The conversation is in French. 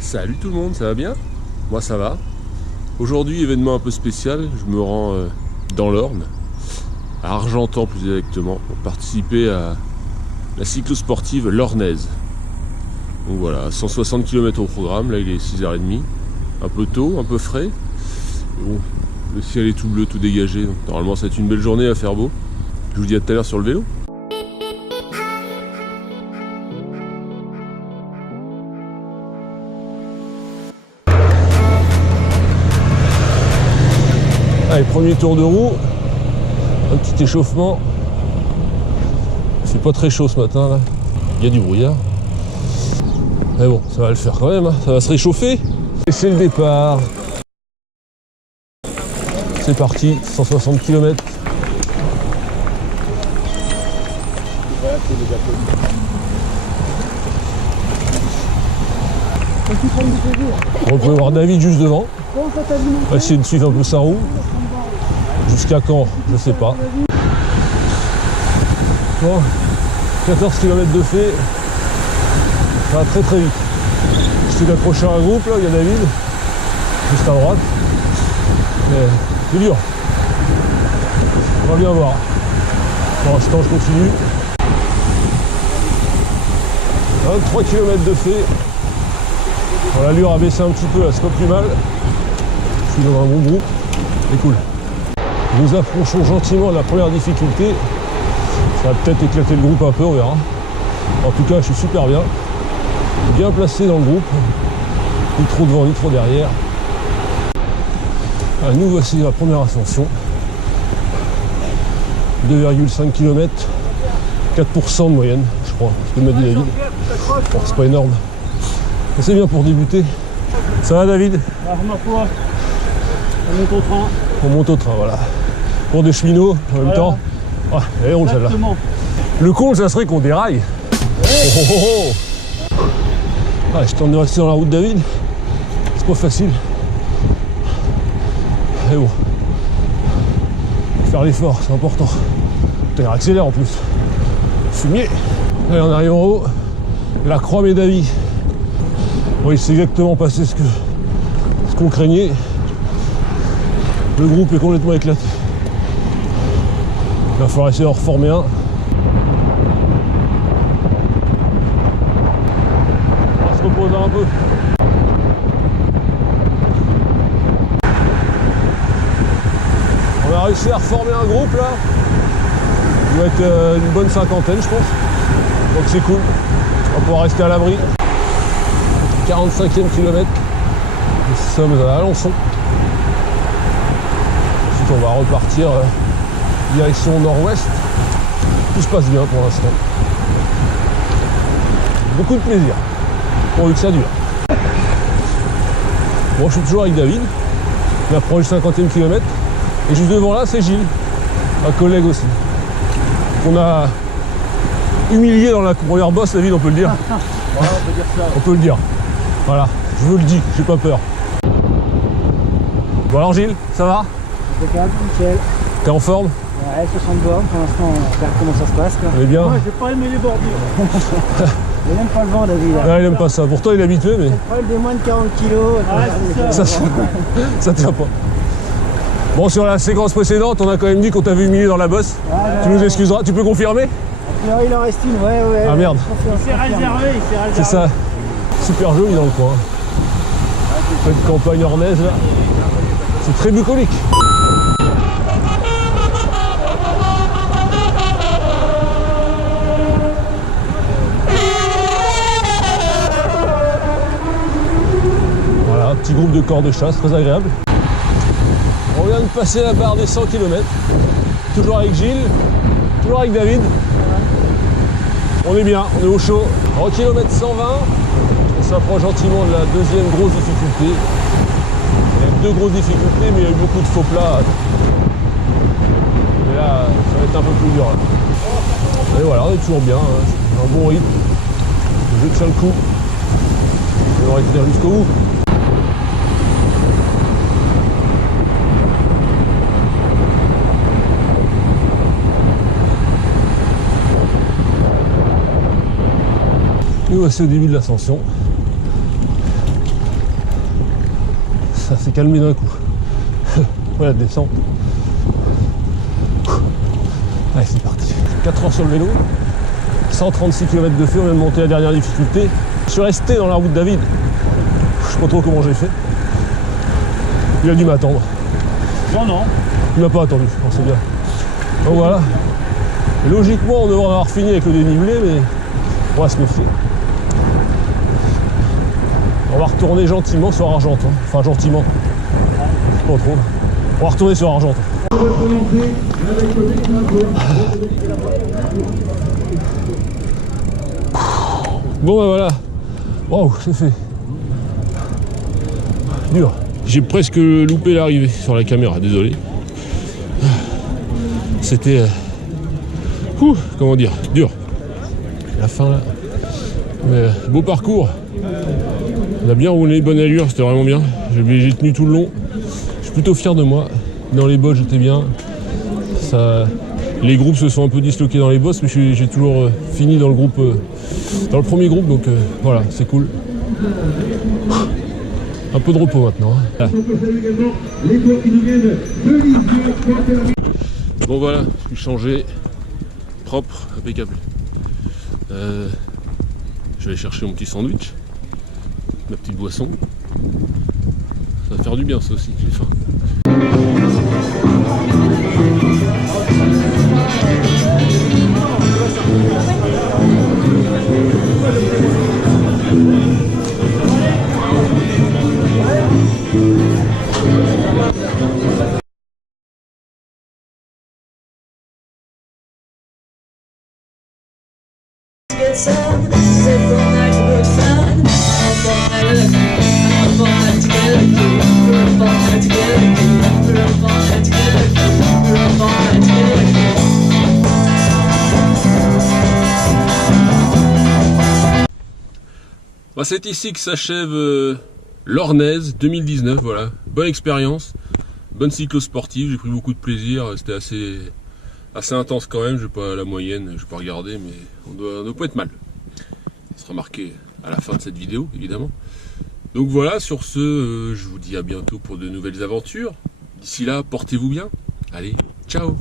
Salut tout le monde, ça va bien? Moi ça va. Aujourd'hui, événement un peu spécial, je me rends dans l'Orne, à Argentan plus exactement, pour participer à la cyclosportive l'Ornaise. Donc voilà, 160 km au programme, là il est 6h30, un peu tôt, un peu frais. Mais bon, le ciel est tout bleu, tout dégagé, donc normalement ça va être une belle journée à faire beau. Je vous dis à tout à l'heure sur le vélo. Allez, premier tour de roue, un petit échauffement. C'est pas très chaud ce matin là, il y a du brouillard. Mais bon, ça va le faire quand même, hein. Ça va se réchauffer. Et c'est le départ. C'est parti, 160 km. On peut voir David juste devant. On va essayer de suivre un peu sa roue. Jusqu'à quand? Je sais pas. Bon, 14 km de fait. Ça va très très vite. J'essaie d'accrocher un groupe là, il y a David. Juste à droite. Mais c'est dur. On va bien voir. Pour l'instant je continue. 23 km de fait. Bon, l'allure a baissé un petit peu, là c'est pas plus mal. Je suis dans un bon groupe. C'est cool. Nous approchons gentiment de la première difficulté. Ça va peut-être éclater le groupe un peu, on verra. En tout cas, je suis super bien. Bien placé dans le groupe. Ni trop devant, ni trop derrière. Ah, nous voici la première ascension. 2,5 km. 4% de moyenne, je crois. C'est ce que m'a dit David. Bon, c'est pas énorme. Mais c'est bien pour débuter. Ça va David? Ma foi, on monte au train. On monte au train, voilà. Pour des cheminots en même temps. Ouais, elle roule celle-là. Le con, ça serait qu'on déraille. Ouais. Oh, oh, oh. Ah, je tente de rester dans la route David. C'est pas facile. Mais bon. Faire l'effort, c'est important. Putain, il accélère en plus. Fumier. Allez, on arrive en haut. La croix Médavie. Oui, c'est exactement passé ce qu'on craignait. Le groupe est complètement éclaté. Il va falloir essayer d'en reformer un. On va se reposer un peu. On a réussi à reformer un groupe là. Il doit être une bonne cinquantaine je pense. Donc c'est cool. On va pouvoir rester à l'abri. 45e kilomètre. Nous sommes à Alençon. Ensuite on va repartir direction nord-ouest. Tout se passe bien pour l'instant. Beaucoup de plaisir. Pourvu que ça dure. Bon, je suis toujours avec David. Il approche le 50e kilomètre. Et juste devant là, c'est Gilles. Un collègue aussi. Qu'on a humilié dans la première bosse, David, on peut le dire. Ouais, on peut dire ça. On peut le dire. Voilà, je vous le dis, j'ai pas peur. Bon alors Gilles, ça va? Impeccable, nickel. T'es en forme? Ouais, 60 bornes, pour l'instant on va faire comment ça se passe. On est bien? Ouais, j'ai pas aimé les bordures. Il n'aime pas le vent, David. Non, il aime pas ça. Pourtant il est habitué, mais... Le problème des moins de 40 kilos. Ça tient pas. Bon, sur la séquence précédente, on a quand même dit qu'on t'avait humilié dans la bosse. Ouais, tu nous excuseras, tu peux confirmer? A priori, il en reste une, ouais. Ah merde. Il s'est réservé. C'est ça. Super joli dans le coin. Cette campagne ornaise là. C'est très bucolique. Voilà, un petit groupe de corps de chasse, très agréable. On vient de passer la barre des 100 km. Toujours avec Gilles, toujours avec David. On est bien, on est au chaud. En kilomètre 120, on s'approche gentiment de la deuxième grosse difficulté. Il y a deux grosses difficultés, mais il y a eu beaucoup de faux plats. Et là, ça va être un peu plus dur. Là. Et voilà, on est toujours bien, hein. Un bon rythme. Je tiens le coup. On va tenir jusqu'au bout. Nous voici au début de l'ascension. ça s'est calmé d'un coup. Voilà, descente. Allez, c'est parti. 4 heures sur le vélo, 136 km de feu, on vient de monter la dernière difficulté. Je suis resté dans la route David. Je sais pas trop comment j'ai fait. Il a dû m'attendre. Non. Il m'a pas attendu, c'est bien. Donc voilà. Logiquement, on devrait avoir fini avec le dénivelé, mais on va se méfier. On va retourner gentiment sur Argenton. Enfin, gentiment. Pas trop. On va retourner sur Argenton. Bon, ben voilà. Waouh, c'est fait. Dur. J'ai presque loupé l'arrivée sur la caméra, désolé. C'était... comment dire, dur. La fin là. Mais, beau parcours. On a bien roulé, bonne allure, c'était vraiment bien. J'ai tenu tout le long. Je suis plutôt fier de moi. Dans les bosses, j'étais bien. Les groupes se sont un peu disloqués dans les bosses, mais j'ai toujours fini dans le groupe, dans le premier groupe, donc voilà, c'est cool. Un peu de repos maintenant. Hein. Bon voilà, je suis changé, propre, impeccable. Je vais aller chercher mon petit sandwich, ma petite boisson. Ça va faire du bien ça aussi, j'ai faim. C'est ici que s'achève l'Ornaise 2019, voilà. Bonne expérience, bonne cyclo-sportive, j'ai pris beaucoup de plaisir, c'était assez intense quand même, je n'ai pas la moyenne, je peux regarder, mais on doit pas être mal. Ça sera marqué à la fin de cette vidéo, évidemment. Donc voilà, sur ce, je vous dis à bientôt pour de nouvelles aventures. D'ici là, portez-vous bien. Allez, ciao!